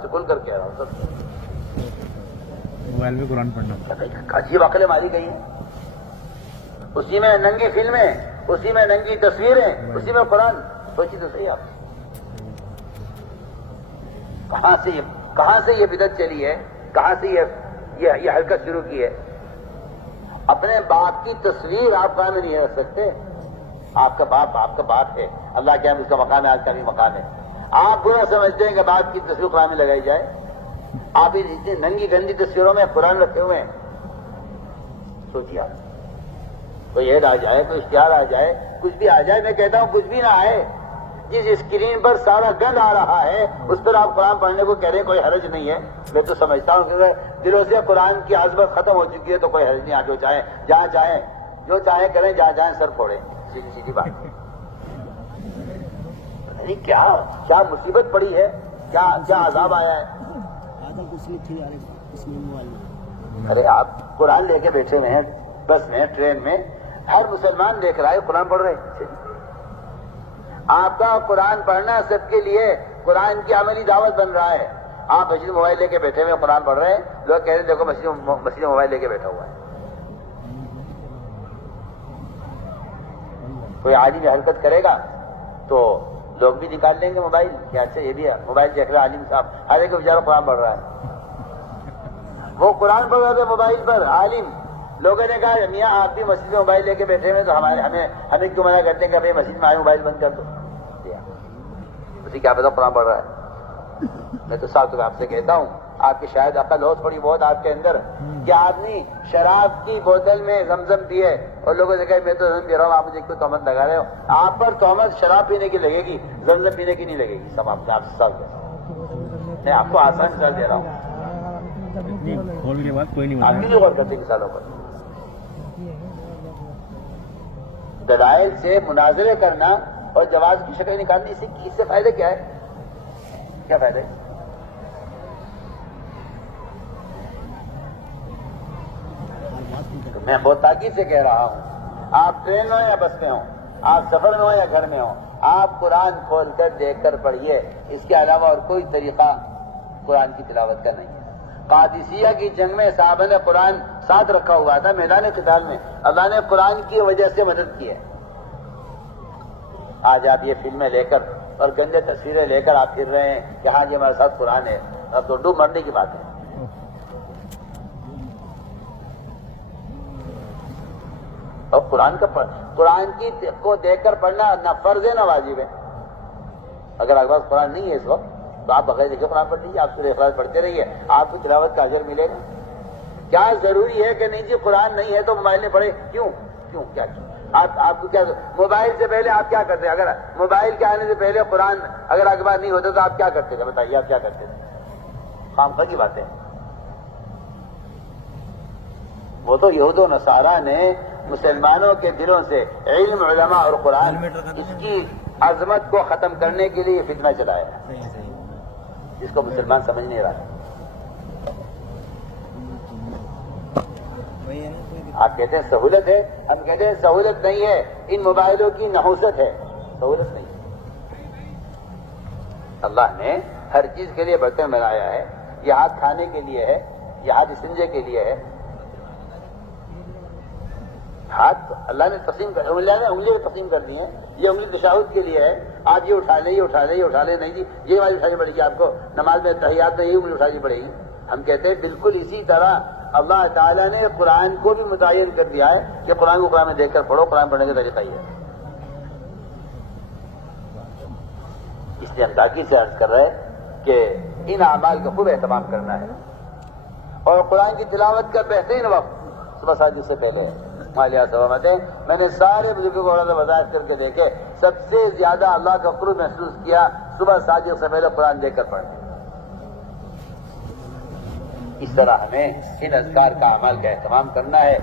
سے کھل کر کہہ رہا ہوں سب موبائل میں قرآن پڑھنا عجیب عقلیں ماری گئی ہیں. اسی میں ننگی فلمیں، اسی میں ننگی تصویریں، اسی میں قرآن. سوچی تو صحیح آپ کہاں سے یہ بدعت چلی ہے، کہاں سے یہ حرکت شروع کی ہے. اپنے باپ کی تصویر آپ قرآن میں نہیں رکھ سکتے. آپ کا باپ ہے، اللہ کے ہم اس کا مقام ہے، آج کا بھی مقام ہے. آپ برا سمجھتے ہیں کہ باپ کی تصویر قرآن میں لگائی جائے. آپ اتنی ننگی گندی تصویروں میں قرآن رکھے ہوئے ہیں. سوچیے آپ، کوئی عید آ جائے، کوئی اشتہار آ جائے، کچھ بھی آ جائے، میں کہتا ہوں کچھ بھی نہ آئے، جس اسکرین پر سارا گند آ رہا ہے اس پر آپ قرآن پڑھنے کو کہہ رہے ہیں، کوئی حرج نہیں ہے. میں تو سمجھتا ہوں کہ دلوں سے قرآن کی عظمت ختم ہو چکی ہے تو کوئی حرج نہیں. جو چاہیں جہاں چاہیں جو چاہیں کریں، جہاں چاہیں سر پھوڑیں. سیدھی بات ہے. کیا مصیبت پڑی ہے، کیا عذاب آیا ہے. ارے آپ قرآن لے کے بیٹھے ہوئے ہیں بس میں، ٹرین میں، ہر مسلمان دیکھ رہا ہے قرآن پڑھ رہے ہیں. آپ کا قرآن پڑھنا سب کے لیے قرآن کی عملی دعوت بن رہا ہے. آپ مسجد موبائل لے کے بیٹھے ہوئے قرآن پڑھ رہے ہیں، لوگ کہہ رہے ہیں دیکھو مسجد موبائل لے کے بیٹھا ہوا ہے. کوئی عالم حرکت کرے گا تو لوگ بھی نکال لیں گے موبائل کہ اچھا یہ بھی ہے موبائل دیکھ رہا عالم صاحب، ہر ایک بیچارہ قرآن پڑھ رہا ہے. وہ قرآن پڑھ رہا تھا موبائل پر عالم. لوگوں نے کہا میاں آپ بھی مسجد میں موبائل لے کے بیٹھے ہوئے تو ہمیں کیوں منع کرتے ہیں کہ بھائی مسجد میں آئے موبائل بند کر دو. اسی کیا پتا قرآن پڑھ رہا ہے. میں تو صاحب آپ سے کہتا ہوں آپ کی شاید عقل ہو تھوڑی بہت آپ کے اندر کہ آدمی شراب کی بوتل میں زمزم پیے اور لوگوں سے کہے میں تو زمزم دے رہا ہوں، آپ مجھے کیوں تہمت لگا رہے ہو. آپ پر تہمت شراب پینے کی لگے گی، زمزم پینے کی نہیں لگے گی. سب آپ سے سوال میں آپ کو آسان مثال دے رہا ہوں. کھولنے کے بعد کوئی نہیں آپ بھی غور کرتے مثالوں پر. دلائل سے مناظرے کرنا اور جواز کی شکل نکالنی، اس سے فائدہ کیا ہے؟ کیا فائدہ ہے؟ میں بہت تاکید سے کہہ رہا ہوں، آپ ٹرین میں ہو یا بس میں ہو، آپ سفر میں ہو یا گھر میں ہو، آپ قرآن کھول کر دیکھ کر پڑھیے. اس کے علاوہ اور کوئی طریقہ قرآن کی تلاوت کا نہیں ہے. قادسیہ کی جنگ میں صحابہ نے قرآن ساتھ رکھا ہوا تھا میدان قتال میں. اللہ نے قرآن کی وجہ سے مدد کی ہے. آج آپ یہ فلمیں لے کر اور گندے تصویریں لے کر آپ پھر رہے ہیں کہ ہاں جی ہمارے ساتھ قرآن ہے. اب تو ڈوب مرنے کی بات ہے. اور قرآن کی کو دیکھ کر پڑھنا نہ فرض ہے نہ واجب ہے. اگر آپ کے پاس قرآن نہیں ہے اس وقت تو آپ بغیر دیکھے قرآن پڑھ لیجیے، آپ سورہ اخلاص پڑھتے رہیے، آپ کو تلاوت کا اجر ملے گا. کیا ضروری ہے کہ نہیں جی قرآن نہیں ہے تو موبائل میں پڑھے؟ کیوں کیا آپ کو کیا موبائل سے پہلے آپ کیا کرتے؟ اگر موبائل کے آنے سے پہلے قرآن اگر آپ کے پاس نہیں ہوتا تو آپ کیا کرتے تھے؟ بتائیے آپ کیا کرتے تھے؟ خامخواہ کی باتیں. وہ تو یہود و نصارہ نے مسلمانوں کے دلوں سے علم، علماء اور قرآن اس کی عظمت کو ختم کرنے کے لیے فتنہ چلایا ہے جس کو مسلمان سمجھ نہیں رہا. آپ کہتے ہیں سہولت ہے، ہم کہتے ہیں سہولت نہیں ہے، ان موبائلوں کی نحوست ہے، سہولت نہیں. اللہ نے ہر چیز کے لیے برتن بنایا ہے. یہ ہاتھ کھانے کے لیے ہے، یہ ہاتھ استنجے کے لیے ہے. ہاتھ اللہ نے انگلیاں تقسیم کر دی ہیں. یہ انگلی تشہد کے لیے ہے. آپ یہ اٹھا لیں، یہ اٹھا لیں، یہ اٹھا لیں. نہیں جی یہ والی اٹھانی پڑے گی آپ کو نماز میں تحیات میں یہ انگلی اٹھانی پڑے گی. ہم کہتے ہیں بالکل اسی طرح اللہ تعالیٰ نے قرآن کو بھی متعین کر دیا ہے کہ قرآن کو قرآن میں دیکھ کر پڑھو. قرآن پڑھنے کا طریقہ یہ ہے. اس لیے ہم تاکید سے عرض کر رہے کہ ان اعمال کا خوب اہتمام کرنا ہے. اور قرآن کی تلاوت کا بہترین وقت صبح ساجد سے پہلے ہے. مالیہ سلامتیں میں نے سارے بزرگوں کو وضاحت کر کے دیکھے، سب سے زیادہ اللہ کا قرب محسوس کیا صبح ساجد سے پہلے قرآن دیکھ کر پڑھنے. اس طرح ہمیں ان اذکار کا عمل کا اہتمام کرنا ہے.